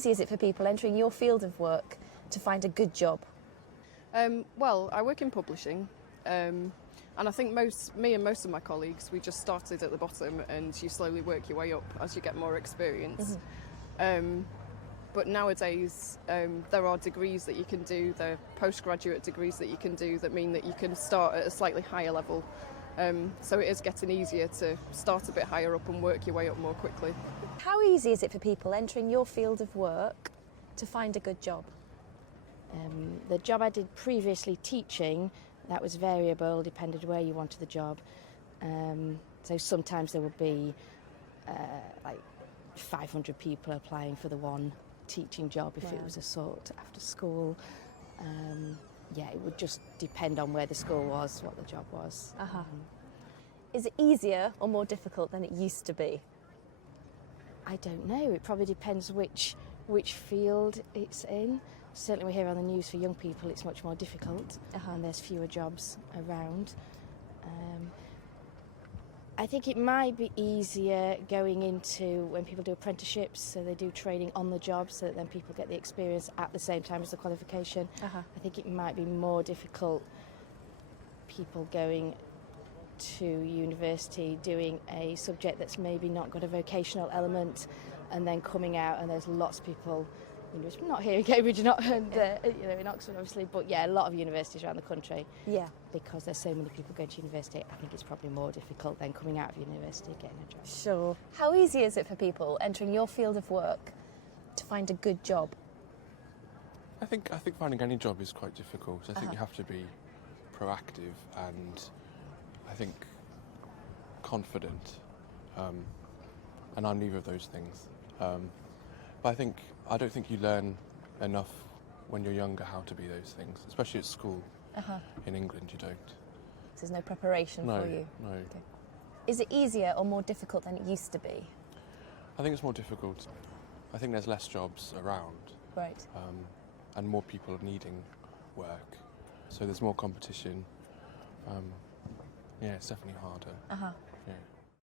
easy is it for people entering your field of work to find a good job? Well, I work in publishing, and I think me and most of my colleagues, we just started at the bottom and you slowly work your way up as you get more experience. But nowadays there are degrees that you can do, there are postgraduate degrees that you can do that mean that you can start at a slightly higher level. So it is getting easier to start a bit higher up and work your way up more quickly. How easy is it for people entering your field of work to find a good job? The job I did previously, teaching, that was variable, depended where you wanted the job. So sometimes there would be like 500 people applying for the one teaching job if it was a sort after school. Yeah, it would just depend on where the school was, what the job was. Is it easier or more difficult than it used to be? I don't know. It probably depends which field it's in. Certainly we hear on the news for young people it's much more difficult and there's fewer jobs around. I think it might be easier going into when people do apprenticeships, so they do training on the job so that then people get the experience at the same time as the qualification. I think it might be more difficult people going to university doing a subject that's maybe not got a vocational element and then coming out and there's lots of people, not here in Cambridge, not in Oxford obviously, but yeah, a lot of universities around the country. Yeah. Because there's so many people going to university, I think it's probably more difficult than coming out of university getting a job. Sure. How easy is it for people entering your field of work to find a good job? I think finding any job is quite difficult. I think you have to be proactive and I think confident, and I'm neither of those things. But I don't think you learn enough when you're younger how to be those things, especially at school. In England, you don't. So there's no preparation for you? No. Okay. Is it easier or more difficult than it used to be? I think it's more difficult. I think there's less jobs around. Right. And more people needing work. So there's more competition. Yeah, it's definitely harder.